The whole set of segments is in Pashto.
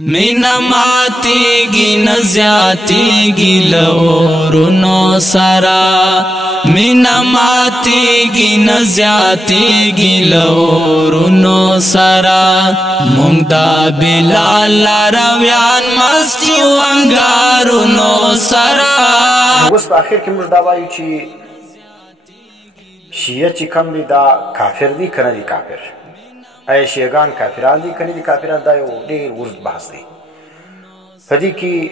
مینا ماتیگی نزیاتیگی لورونو سرا مینا ماتیگی نزیاتیگی لورونو سرا مونږ دا بلال لارویان مستی و انګارونو سرا. اوس په اخر کې موږ دا وایو چې شیعه چې کوم دي دا کافر دي کنه دي کافر، آیا شیعهګان کافران دي کنه دي کافران، دا یو ډېر اوږد بحث دی. په دې کې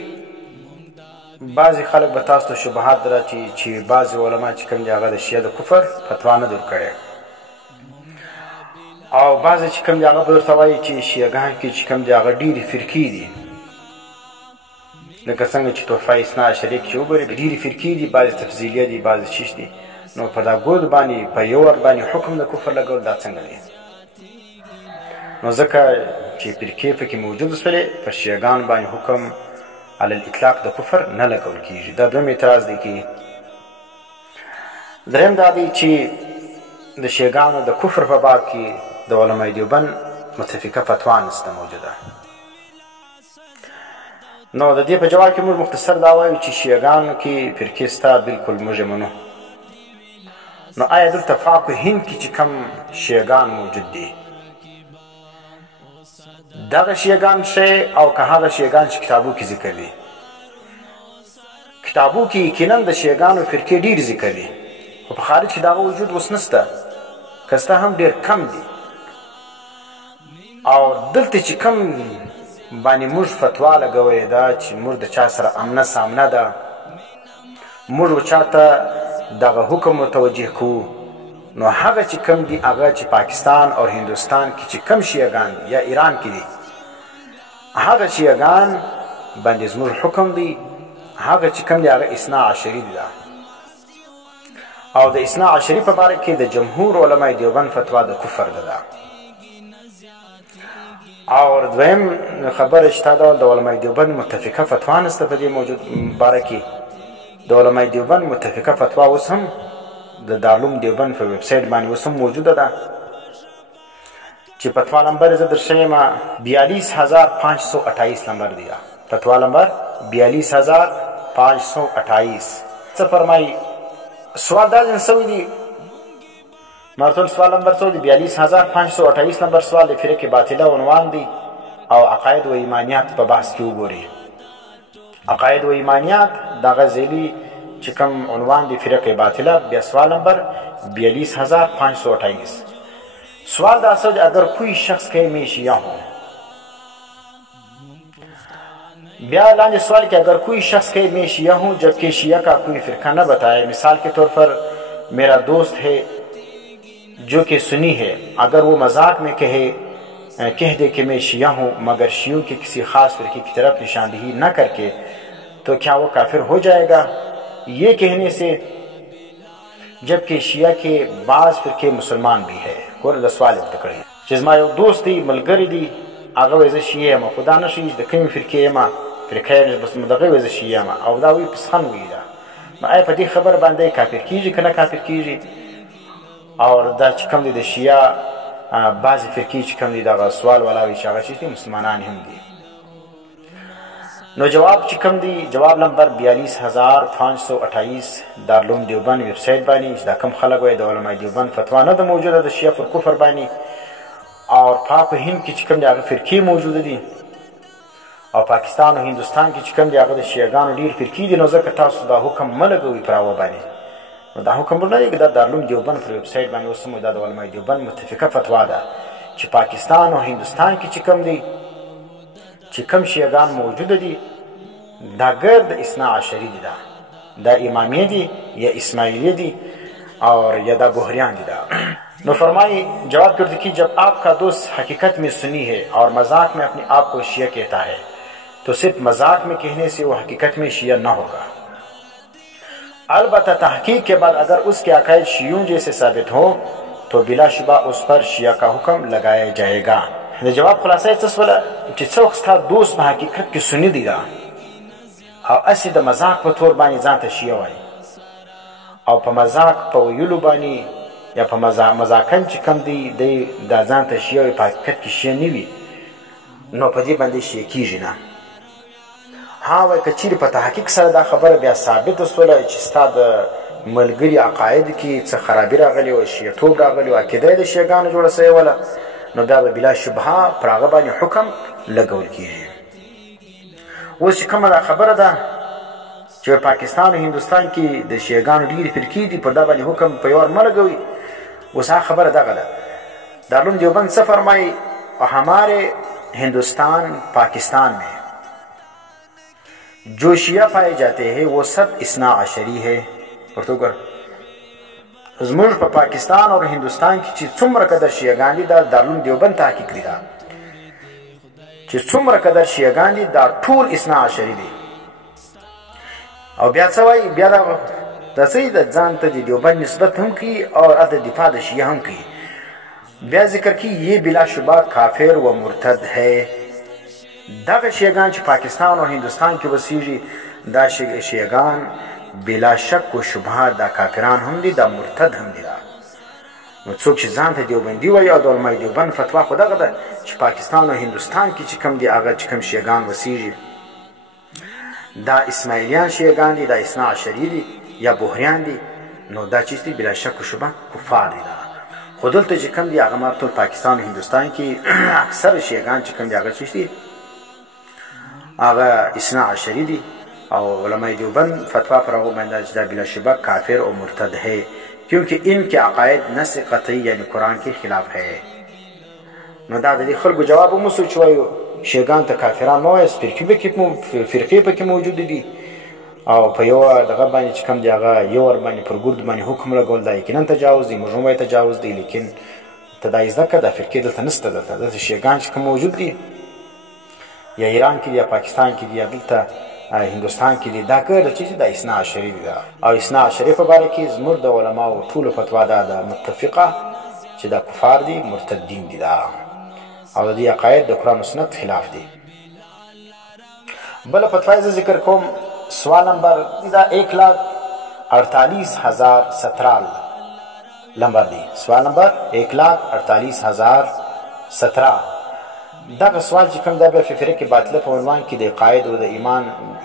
بعضې خلک به تاسو ته شبهات دراچي چې بعضې علما چې کوم دي هغه د شیعه د کفر فتوا نه در کړې، او بعضې چې کوم دي هغه به ورته وایي چې شیعهګان کې چې کوم دي هغه ډېرې فرقې دي، لکه څنګه چې تحفه اثنا عشرې کې چې وګورې ډېرې فرقې دي، بعضې تفضیلیه دي، بعضې شیش دي. نو په دا ګود باندې په یو ور باندې حکم د کفر لګول دا څنګه دی؟ نو ځکه چې فرقې پکې موجود سولې پر شیعهګان باندې حکم علی الاطلاق د کفر نه لګول کېږي. دا دویم اعتراض دی کې. دریم دا دی چې د شیعهګانو د کفر په باب کې د علمای دیوبند متفقه فتوا نشته موجوده. نو د دې په جواب کې موږ مختصر دا وایو چې شیعهګانو کې فرقې سته، بالکل موږ یې منو. نو آیا دلته پاک هند کې چې کوم شیعهګان موجود دي دغه شیعهګان شی او که هغه شیعهګان چې کتابو کې ذکر دي؟ کتابو کې یقینا د شیعهګانو فرقې ډېر ذکر دي، خو په خارج کې دغه وجود اوس نشته، که شته هم ډېر کم دي. او دلته چې کوم باندې موږ فتوا لګولې ده چې موږ د چا سره امنه سامنه ده، موږ چاته دغه حکم متوجه کوو، نو هغه چې کوم دي هغه چې پاکستان او هندوستان کې چې کوم شیعهګان دي یا ایران کې دي، هغه شیعهګان باندې زموږ حکم دی، هغه چې کوم دي هغه اثنا عشري دي. او د اثنا عشري په باره کې د جمهور علمای دیوبند فتوا د کفر ده. او دویم خبره چې تا ډول د علمای دیوبند متفقه فتوا نشته په دې موجود باره کې. د علمای دیوبند متفقه فتوا اوس هم د دارالعلوم دیوبند په ویب سایټ باندې اوس هم موجوده ده، چې فتوا نمبر زه در شوی یم 42528 نمبر دی. فتوا نمبر 42528. څه فرمایي؟ سوال دا ځین سوی دی مرتول سوال نمبر څو دی؟ 42528 نمبر سوال د فرقې باطله عنوان دی او عقاید و ایمانیات په بحث کې وګوري. عقاید و ایمانیات دغه ذیلی چې کوم عنوان دی فرقه باطله، بیا سوال نمبر 42528. سوال دا سوال اگر کوئی شخص کہے میں شیعہ ہوں، بیا لاندې سوال کہ اگر کوئی شخص کہے میں شیعہ ہوں جبکہ شیعہ کا کوئی فرقہ نہ بتائے، مثال کے طور پر میرا دوست ہے جو کہ سنی ہے، اگر وہ مذاق میں کہہ دے کہ میں شیعہ ہوں مگر شیعوں کے کسی خاص فرقے کی طرف نشاندہی نہ کر کے، تو کیا وہ کافر ہو جائے گا؟ یہ کہنے سے جبکہ شیعہ کے بعض فرقے مسلمان بھی ہے. ګوره د سوال ورته کړی چې زما یو دوست دی، ملګری دی، هغه وایي زه شیعه یم، خو دا نه ښیي چې د کومې فرقې یم، فرقه یې بس دغه وایي زه شیعه یم، او دا وایي پسخن وایي ده. نو آیا په دې خبر باندې کافر کېږي که نه کافر کېږي؟ او دا چې کوم دی د شیعه بعضې فرقې چې کوم دی دغه سوال والا وایي چې هغه چې دي مسلمانان هم دي. نو جواب چې کوم دی، جواب نمبر 42528 دارالعلوم دیوبند ویب سایټ باندې چې دا کوم خلک وایي د علمای دیوبند فتوا نه ده موجوده د شیعه پر کفر باندې، او پاک و هند کې چې کوم دی هغه فرقې موجوده دي، او پاکستان او هندوستان کې چې کوم دی هغه د شیعهګانو ډېر فرقې دي. نو ځکه تاسو دا حکم مه لګوئ پر هغه باندې. نو دا حکم نه دی که دا دارالعلوم دیوبند پر ویب سایټ باندې اوس هم دا د علمای دیوبند متفقه فتوا ده چې پاکستان او هندوستان کې چې کوم دی چې کوم شیعهګان موجوده دي دا گرد اثنا عشری دی، دا امامیه دی یا اسماعیلی دی اور یا دا بحریان دی. نو فرمائی جواب کرتے کہ جب آپ کا دوست حقیقت میں سنی ہے اور مذاق میں اپنے آپ کو شیعہ کہتا ہے تو صرف مذاق میں کہنے سے وہ حقیقت میں شیعہ نہ ہوگا. البتہ تحقیق کے بعد اگر اس کے عقائد شیعوں جیسے ثابت ہو تو بلا شبہ اس پر شیعہ کا حکم لگایا جائے گا. جواب خلاصہ اس والا چې څوک ستا دوست په حقیقت کې سنی دی او اسی د مذاق په تور باندې ځان ته شیعه وایي، او په مذاق په ویلو باندې یا په مذاقن چې کوم دی دا ځان ته شیعه وایي، په حقیقت کې شیعه نه وي، نو په دې باندې شیعه کیږي نه. ها وایي که چیرې په تحقیق سره دا خبره بیا ثابته سوله چې ستا د ملګري عقایدو کې څه خرابي راغلې وه، شیعتوب راغلې وه، عقیده یې د شیعګانو جوړه سوې وله، نو بیا به بلا شبهه پر هغه باندې حکم لګول کیږي. اوس چې کومه دا خبره ده چې پاکستان او هندوستان کې د شیعګانو ډېرې فرقې دي، پر دا باندې حکم په یوار مه لګوئ. اوس هغه خبره دغه ده. دارالعلوم دیوبند څه فرمایي؟ हमारे हिंदुस्तान पाकिस्तान में जो शिया पाए जाते हैं वो सब इस्ना अशरी है. پرتوګر زموږ په پاکستان او هندوستان کې چې څومره قدر شیعګان دي دا دارالعلوم دیوبند تحقیق کړي ده چې څومره قدر شیعګان دي دا ټول اثنا عشري دي. او بیا څه وایي؟ بیا دا څه د ځان ته د دیوبند نسبت هم کوي او د دفاع د شیعه هم کوي. بیا ذکر کی یہ بلا شبہ کافر و مرتد ہے. دغه شیعګان چې پاکستان او هندوستان کې وسیږي دا شیعګان بلا شک و شبهه دا کافران هم دي، دا مرتد هم دي. نو څوک چې ځان ته دیوبندي وایي او د علمای دیوبند فتوا خو دغه ده چې پاکستان او هندوستان کې چې کوم دي هغه چې کوم شیعګان وسیږي دا اسماعیلیان شیعګان دي، دا اثنا عشري دي یا بوهریان دي، نو دا چیز دي بلا شک و شبهه کفار دي. خو دلته چې کوم دي هغه ما ټول پاکستان او هندوستان کې اکثر شیعګان چې کوم دي هغه چیز دي هغه اثنا عشري دي او علماء دیوبند فتوا پر هغه باندې چې دا بلا شبہ کافر اور مرتد ہے کیونکہ ان کے عقائد نص قطعی یعنی قرآن کے خلاف ہے. نو دا د خلکو جواب مو سوچ وایو شیعګان ته کافران مو وایي، فرقې پکې موجود دي او په یو دغه باندې چې کوم دی هغه یو ور باندې پر ګرد باندې حکم لګول دا یقینا تجاوز دی، موږ هم وایو تجاوز دی، لیکن ته دا زده کړه دا فرقې دلته نشته. دلته شیعګان چې کوم موجود دي یا ایران کې دي یا پاکستان کې دي یا دلته هندوستان کې دي دا کار چې دا اثنا عشري دي. او اثنا عشري په باره کې زموږ د علماو ټولو فتوا ده متفقه چې دا کفار دي، مرتدین دي دا او د دې عقاید د قرآن و سنت خلاف دي. بله فتوا یې زه ذکر کوم. سوال نمبر دا 1,48,017 نمبر دی. سوال نمبر 1,48,017. دغه سوال چې کوم دا بیا فرقې باطله په عنوان کې د عقاید او د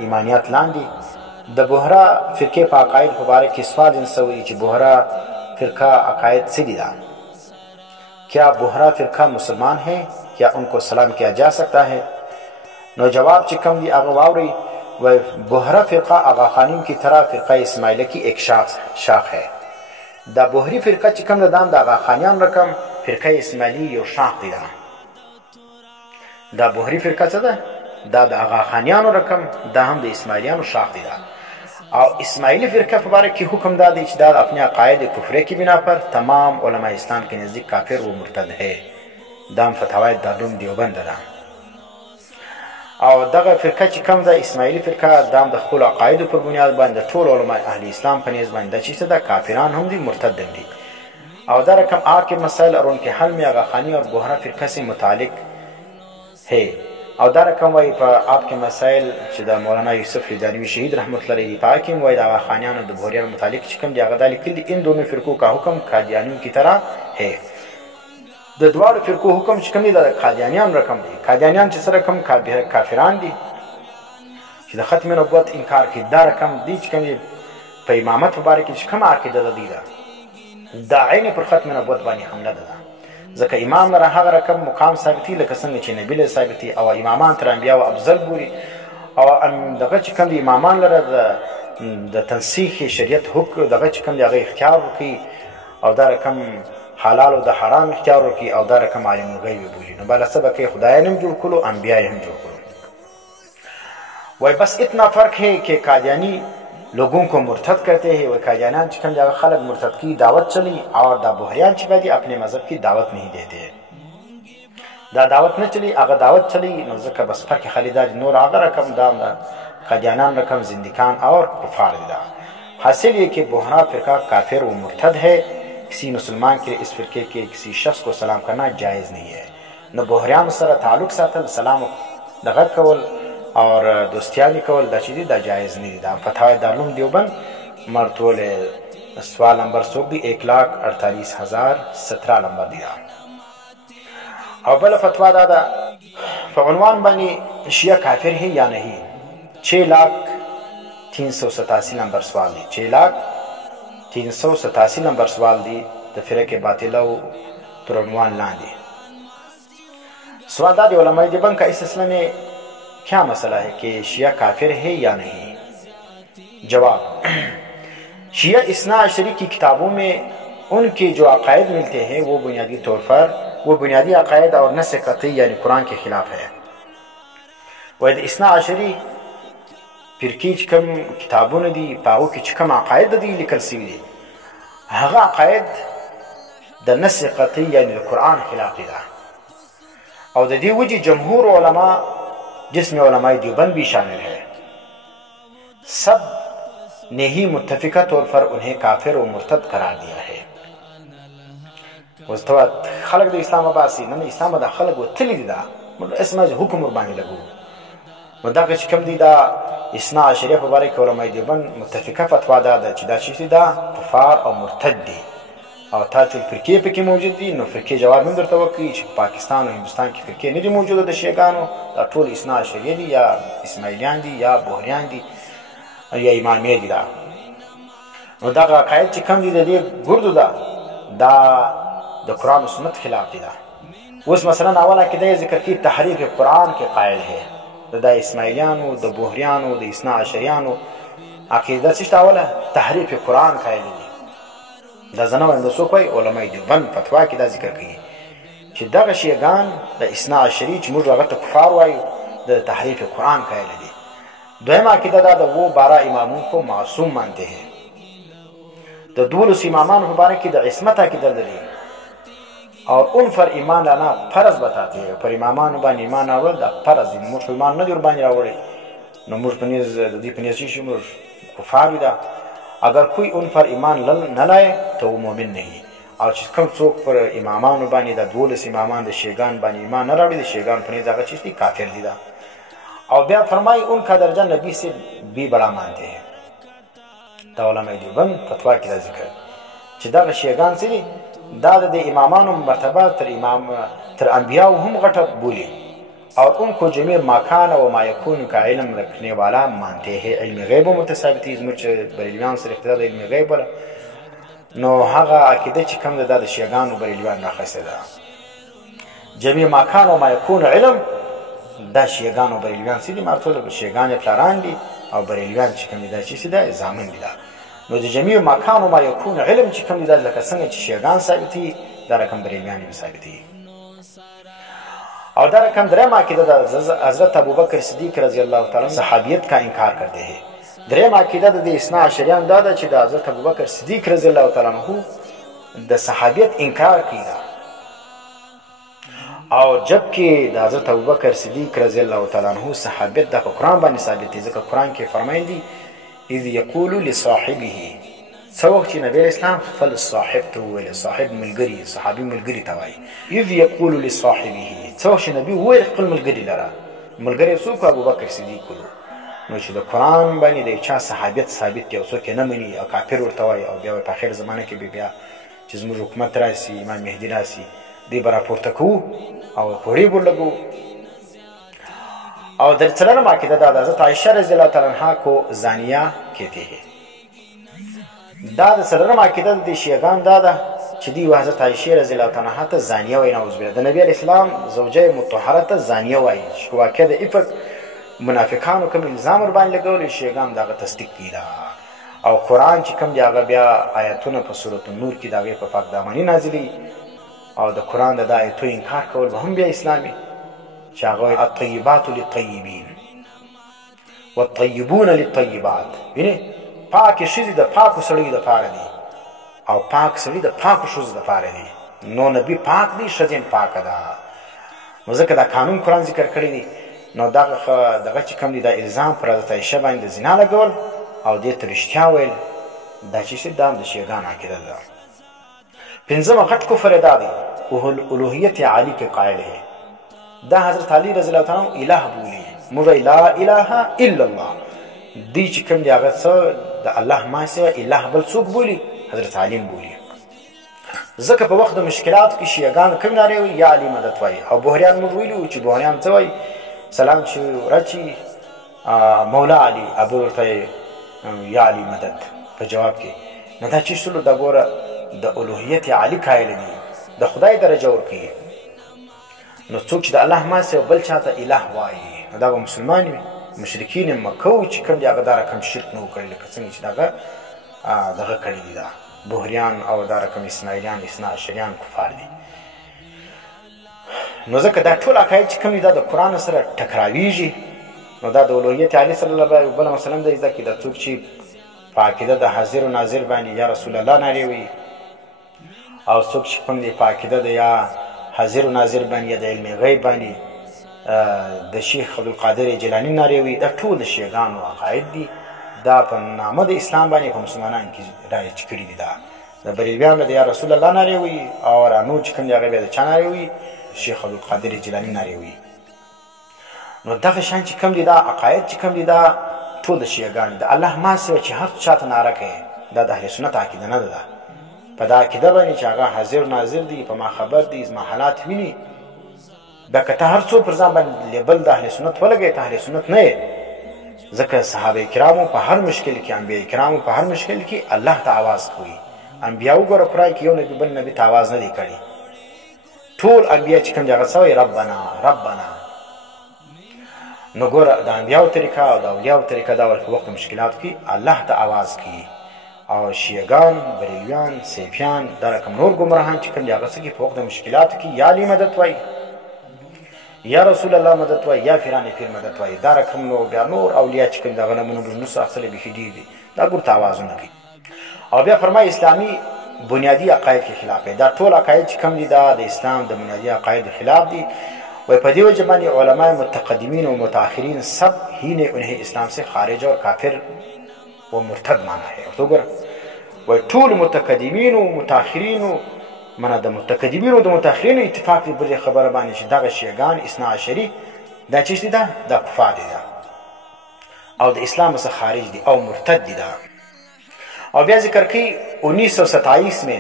ایمانیات لاندې د بحرا فرقې په عقاید په باره کې سوال انسوي چې بحرا فرقه عقاید څه دي؟ کیا بحرا فرقه مسلمان ہے؟ کیا ان کو سلام کیا جا سکتا ہے؟ نو جواب چې کوم دی هغه واورئ. و بحرا فرقه آغا خانیم کی طرح فرقه اسماعیلیه کی ایک شاخ ہے. دا بحری فرقه چې کوم د آغا خانیان رقم فرقه اسماعیلی یو شاخ دی. دا بحری فرقه څه ده؟ دا د آغا خانیانو رقم دا هم د اسماعیلیانو شاخ دی. او اسماعیلی فرقه په باره کې حکم دا دی چې دا اپنے عقاید کفری کی بنا پر تمام علماء اسلام کے نزدیک کافر و مرتد ہے. دا هم فتاوی دارالعلوم دیوبند ده. او دغه فرقه چې کوم ده اسماعیلی فرقه دا هم د خپل عقایدو پر بنیاد باندې ټول علماء اهل اسلام په نزد باندې دا چیز ده کافران هم دي، مرتد هم دي. और दर रकम आके मसाइल और उनके हल में आगा खानी और बोहरा फ़िरक़ा से मुतालिक है। और दर रकम वही आपके मसाइल शुदा मौलाना यूसुफ रिजावी शहीद रहमतुल्लाह अलैहि पाकिम वही आगा खानियान और बोहरियान मुतालिक चिकम जागदा लिखी इन दोनों फ़िरक़ों का हुक्म कादियानियों की तरह है। द द्वार फ़िरक़ों हुक्म चिकम दी कादियानियान रकम दी कादियानियान जिस रकम काफिरान दी शुदा ख़त्म नबुव्वत इनकार की दा रकम दी चिकम दी पे इमामत मुबारक की चिकम आके दी दाعین پر ختم نبوت باندې حمله ده ځکه امام لره هغه رقم مقام ثابتي لکه څنګه چې نبی له ثابتي او امامان تر انبیا او افضل بوري او دغه چې کوم امامان لره د تنسیخ شریعت حکم دغه چې کوم دغه اختیار وکي او دا رقم حلال او د حرام اختیار وکي او دا رقم عالم الغیب بوري نو بل سبب کې خدای نم جوړ کړو انبیا هم جوړ کړو وای بس اتنا فرق है कि कादियानी लोगों को मुर्तद करते हैं। वह कादियानियान चिकन जगह खलक मुर्तद की दावत चली और दा बोहरियान चिकन अपने मजहब की दावत नहीं देते दा दावत न चली अगर दावत चली नजर का बस फर्क खालिदा नूर आगा रकम दाम कादियानान रकम जिंदिकान और कुफार दा हासिल ये कि बोहरा फ़िरक़ा काफिर व मुर्तद है। किसी मुसलमान के इस फ़िरक़े के किसी शख्स को सलाम करना जायज़ नहीं है। न बोहरियान सर ताल्लुक़ साथल सलाम दगा कवल और दोस्तियानी कवल दा चीज़ दा जायज़ नहीं दा फतवा दारुल देवबंद मरतूल सवाल नंबर 1,48,017 नंबर दिया और बल फतवा दादा په عنوان باندې شیعہ کافر ہے یا نہیں 6,387 نمبر سوال دی 6,387 نمبر سوال دی د فرقه باطله تر عنوان لاندې سوال دا دی علماء دیوبند کا اس سلسلے میں کیا مسئلہ ہے کہ شیعہ کافر ہے یا نہیں؟ جواب شیعہ اثنا عشری کی کتابوں میں ان کے جو عقائد ملتے ہیں وہ بنیادی طور پر وہ بنیادی عقائد اور نص قطعی یعنی قرآن کے خلاف ہے وید اثنا عشری فرقی چې کوم کتابونه دي په هغو کې چې کوم عقاید دي لیکل سوي دي هغه عقاید د نص قطعي یعنی د قرآن خلاف دي اور د دې وجه جمهور علماء جس میں علماء دیوبند بھی شامل ہے سب نے ہی متفقہ طور پر انہیں کافر و مرتد قرار دیا ہے واستوات خلق د اسلام آباد نن اسلام د خلق وتلی دي دا اسمه حکم ور باندې لګو مداګه چې کوم دي دا اثنا عشریه په باره کې علماء دیوبند متفقه فتوا ده چې دا شي دا کفار او مرتد دي او تاسو فرقې پکې موجود دي نو فرقې جواب هم درته وکړي چې پاکستان او هندوستان کې فرقې نه دي موجوده د شیعاګانو دا ټول اثنا عشریه دي یا اسماعیلیان دي یا بوهریان دي یا امامیه دي دا نو دا عقاید چې کوم دي د دې ګردو دا د قرآن و سنت خلاف دي دا اوس مثلا اوله کې دا ذکر کی تحریف قرآن کې قائل ہے د اسماعیلیانو د بوهریانو د اثنا عشریانو عقیده چې اوله تحریف قرآن قائل دي دا زنه د څوک وایي علماء دیوبند فتوا کې دا ذکر کوي چې دغه شیعاګان د اثنا عشری چې موږ هغه ته کفار وایو د تحریف قرآن قائل دي دویم عقیده دا د وہ 12 اماموں کو معصوم مانتے ہیں د 12 امامانو په باره کې د عصمت عقیده لري اور ان پر ایمان لانا فرض بتاتے ہیں پر امامانو باندې ایمان اول دا فرض دي موږ ایمان نه دی ور باندې راوړی نو موږ په نيز د دې په نيز شي موږ کفار دا اگر کوئی ان پر ایمان نه لای تو مؤمن نہیں او چې کوم څوک پر امامانو باندې د 12 امامان د شیعاګان باندې ایمان نه راوړي د شیعاګان په نيز هغه چیز دي کافر دي دا اور بیا فرمائی ان کا درجہ نبی سے بھی بڑا مانتے ہیں دا علماء دیوبند فتوا کې دا ذکر چې دا شیعاګان سي دا د امامانو مرتبه تر انبیاء هم غټه بولی اور ان کو جميع ما كان و ما يكون کا علم رکھنے والا مانتے ہیں علم غیب و متثابتی زمرچ بریلیان سره اقتدا د علم غیب ولا نو هغه عقیده چې کوم د شیعاګانو بریلیان راخسته ده جميع ما كان و ما يكون علم دا شیعاګانو بریلیان سي دي مرتبه شیعاګان پلاران دي او بریلیان چې کوم دا چې دا زامن دي نو د جميع ما كان و ما يكون علم چې کوم دا لکه څنګه چې شیعاګان ثابتي دا رقم بریلیان ثابتي اور دا رقم درېم عقیده د حضرت ابوبکر صدیق رضی الله تعالی عنہ صحابیت کا انکار کرتے ہیں درېم عقیده د اثنا عشریان دا چې د حضرت ابوبکر صدیق رضی الله تعالی عنہ د صحابیت انکار کیدا اور جبکہ د حضرت ابوبکر صدیق رضی الله تعالی عنہ صحابیت د قرآن باندې ثابت دي ځکه قرآن کې فرمایي اذ یقول لصاحبه څوک چې نبی اسلام خپل صاحب ته ویل صاحب ملګری صحابي ملګری ته وایي اذ یقول لصاحبه څوک چې نبی ویل خپل ملګری لره ملګری څوک ابوبکر صدیق نو چې د قرآن باندې د چا صحابیت ثابت دی او څوک نه مني او کافر ورته وایي او بیا په اخر زمانه کې بیا چې زموږ حکومت راشي امام مهدي راشي دی به راپورته کوو او پوړې ورلګو اور در څلورم عقیده دا حضرت عائشہ رضی اللہ تعالی عنہا کو زانیہ کہتے ہیں دا د څلورم عقیده د شیعاګان دا ده چې دی حضرت عائشہ رضی الله تعالی عنها ته زانیه وای نعوذ بالله د نبی اسلام زوجه مطهره ته زانیه وای چې واقع د افق منافقانو کوم الزام ور باندې لګول شیعاګان دا تصدیق کیدا او قران چې کوم دی هغه بیا آیاتونه په سورۃ النور کې داغه په پاک دامنی نازلی او د قران د آیاتو انکار کول هم بیا اسلامي چې هغه الطیبات للطیبین والطیبون للطیبات یعنی پاک شذ د پاک سړی د پاره دی او پاک سړی د پاک شذ د پاره دی نو نبی پاک دی شذین پاک ده نو ځکه دا قانون قرآن ذکر کړی دی نو دغه چې کوم دی دا الزام پر حضرت عایشه باندې زنا لګول او دې ته رښتیا ویل دا چې دا د شیعاګانو عقیده ده پنځم غټ کفر دا دی الوهیت علی کې قائل ہے دا حضرت علی رضی الله تعالی عنہ الہ بولی موږ لا اله الا الله دی چې کوم دی هغه څه د الله ما سوا الہ بل څوک بولی حضرت علی بولی ځکه په وخت د مشکلاتو کې شیعګان کوم نارې وایي یا علي مدد وایي او بهریان موږ ویلي وو چې بهریان څه وایي سلام چې ورچي مولا علي ابو ورته یا علي مدد په جواب کې نو دا چې شلو دا ګوره د الوهیت علي قایل دي د خدای درجه ورکوي نو څوک چې د الله ما سي او بل چاته اله وایي نو دا به مسلمان وي مشرکین مکه و چې کوم دي هغه دا رقم شرک نه و کړی لکه څنګه چې دغه کړي دي دا بهریان او دا رقم اسماعیلیان اثنا عشریان کفار دي نو ځکه دا ټول عقاید چې کوم دي دا د قرآن سره ټکراویږي نو دا د الوهیت علي صلی الله علیه بله مثلا دی زده کړي دا څوک چې په عقیده د حاضر و ناظر باندې یا رسول الله نارې وایي او څوک چې کوم دی په عقیده د یا حاضر و ناظر باندې یا د علم غیب باندې د شیخ عبدالقادر جیلاني نارې وایي دا ټول د شیعګانو عقاید دي دا په نامه د اسلام باندې په مسلمانانو کې رایج کړي دي دا د بریلویانو د یا رسول الله نارې وایي او رانور چې کوم دی هغه بیا د چا نارې وایي شیخ عبدالقادر جیلاني نارې وایي نو دغه شان چې کوم دي دا عقاید چې کوم دي دا ټول د شیعګانو د الله ما سوی چې هر چاته ناره کوي دا د اهل سنت عقیده نه ده په دا عقیده باندې چې هغه حاضر ناظر دي په ما خبر دي زما حالات ویني دا که ته هر څو پر ځان باندې لیبل د اهل سنت ولګوې ته اهل سنت نه یې ځکه صحابه کرامو په هر مشکل کې انبیاء کرامو په هر مشکل کې الله ته آواز کوي انبیا وګوره قرآن کې یو نبي بل نبي ته آواز نه دی کړی ټول انبیا چې کوم دي هغه څه وایي ربنا ربنا نو ګوره د انبیاو طریقه او د اولیاو طریقه دا په وخت مشکلاتو کې الله ته آواز کوي او شیعګان بریلویان سیفیان دا رقم نور ګمراهان چې کوم دي هغه څه کې په وخت مشکلاتو کې یا علي مدد وایي یا رسول الله مدد وایي یا پیران پیر مدد وایي دا رقم نو بیا نور اولیاء چې کوم دغه نمونه نو اصل بیخي ډېر دي دا ګور ته آوازونه کوي او بیا فرمایي اسلامي بنیادی عقاید کې خلاف دی دا ټول عقاید چې کوم دي دا د اسلام د بنیادی عقاید خلاف دي و په دې وجه باندې علماء متقدمین و متأخرین سب ہی نے انہیں اسلام سے خارج اور کافر و مرتد مانا ہے تو ګوره و ټول متقدمین و متأخرین منه د متقدمین او د متأخرین اتفاق دی پر خبره باندې چې دغه شیعګان اثنا عشري دا چې دي دا کفار دي او د اسلام څخه خارج دي او مرتد دي اور بیا ذکر کی 1927 میں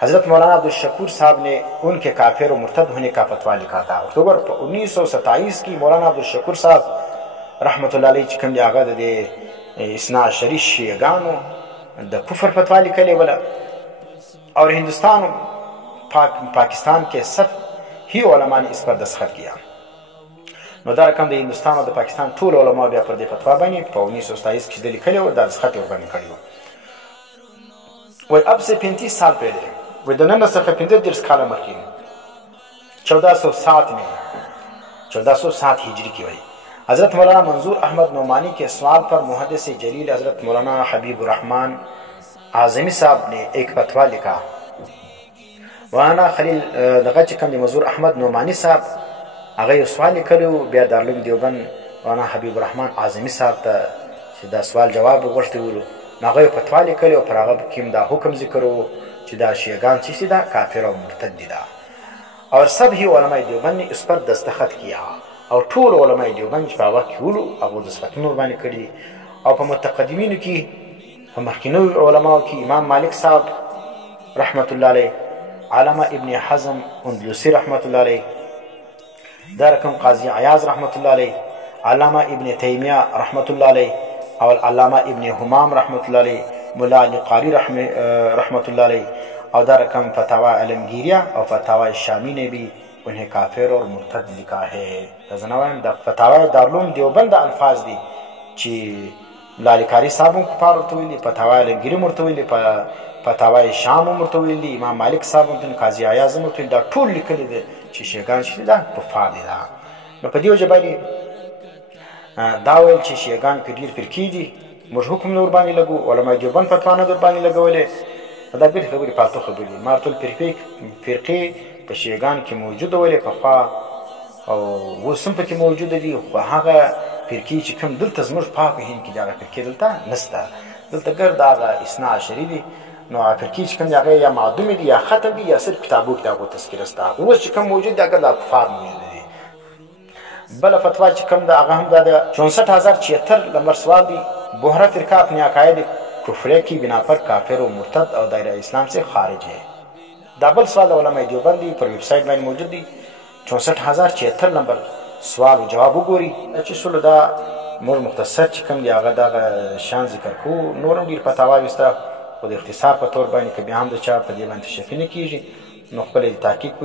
حضرت مولانا عبدالشکور صاحب نے ان کے کافر و مرتد ہونے کا فتویٰ لکھا تھا اکتوبر 1927 کی مولانا عبدالشکور صاحب رحمت اللہ علیہ چکم دی آغا دے اثنا عشری شیعگانو دا کفر فتویٰ لکھلے ولا اور ہندوستان پاکستان کے سب ہی علماء نے اس پر دستخط کیا نو دا رقم د هندوستان او د پاکستان ټول علما بیا پر دې فتوا باندې په 1927 کې د لیکلو او د دستخط ورباندې کړی و اب سے 35 साल पहले वो दनन څخه 35 کاله مخکې 1407 में 1407 हिजरी की वही हजरत मौलाना मंजूर अहमद नोमानी के सवाल पर मुहद्दिस जलील हजरत मौलाना हबीबुर्रहमान आजमी साहब ने एक फतवा लिखा मौलाना खलील दغه چې کوم मंजूर अहमद नोमानी साहब هغه یو سوال لیکلو بیا دارالعلوم دیوبند مولانا حبیبالرحمن اعظمي صاحب ته چې دا سوال جواب وغوښتی ولو هغه یو فتوا لیکلې او پر هغه کې دا حکم ذکر و چې دا شیعگان چې دا کافر او مرتد دي اور سب ہی علماء دیوبند نے اس پر دستخط کیا اور ټول علماء دیوبند چې په هغه کې ولو هغه دستخطونه ورباندې کړي او په متقدمینو کې په مخکینو علماو کې امام مالک صاحب رحمت الله علیه علامه ابن حزم اندلسی رحمت الله علیه دا رقم قاضی عیاض رحمت الله علیه علامه ابن تیمیه رحمت الله علیه اور علامہ ابن حمام رحمت اللہ علیہ ملا علی قاری رحمت اللہ علیہ اور دا رقم فتاوی علمگیریہ اور فتاوی شامی نے بھی انہیں کافر اور مرتد لکھا ہے دا فتاوی دارالعلوم دیوبند الفاظ دی چی ملا علی قاری صاحب کفار مرتویلی فتاوی علمگیری مرتویلی فتاوی شام مرتویلی امام مالک صاحب قاضی عیاض مرتویلی دا ټول لیکلی دی چې شیعگان چې دا کفار دی دا نو په دې وجه باندې دا ویل چې شیعګان کې ډېر فرقې دي موږ حکم نه ورباندې لګو علماء دیوبند فتوا نه درباندې لګولې دا ډېرې خبرې فالتو خبرې ما ټول فرقې په شیعګان کې موجوده ولې پخوا او اوس هم پکې موجوده دي خو هغه فرقې چې کوم دلته زموږ پاک هند کې دغه فرقې دلته نشته دلته ګرد هغه اثنا عشري دي نو هغه فرقې چې کوم هغه یا معدومې دي یا ختم دي یا صرف کتابو کې دغه تذکره شته اوس چې کوم موجود دي هغه د کفار موجود دي بل فتوا چې کوم د هغه هم د 64076 نمبر سوال دی بحرہ فرقہ اپنے عقائد کفرے کی بنا پر کافر و مرتد اور دائرہ اسلام سے خارج ہے دا بل سوال د علماء دیوبند دی، پر ویب سایټ باندې موجود دی 64076 نمبر سوال او جواب وګوري. چې سولو دا موږ مختصر چې کوم دی هغه دغه شان ذکر کوو، نور هم ډېر فتاوا وسته، خو د اختصار په طور باندې که بیا هم د چا په دې باندې تشفي نه کېږي نو خپله یې تحقیق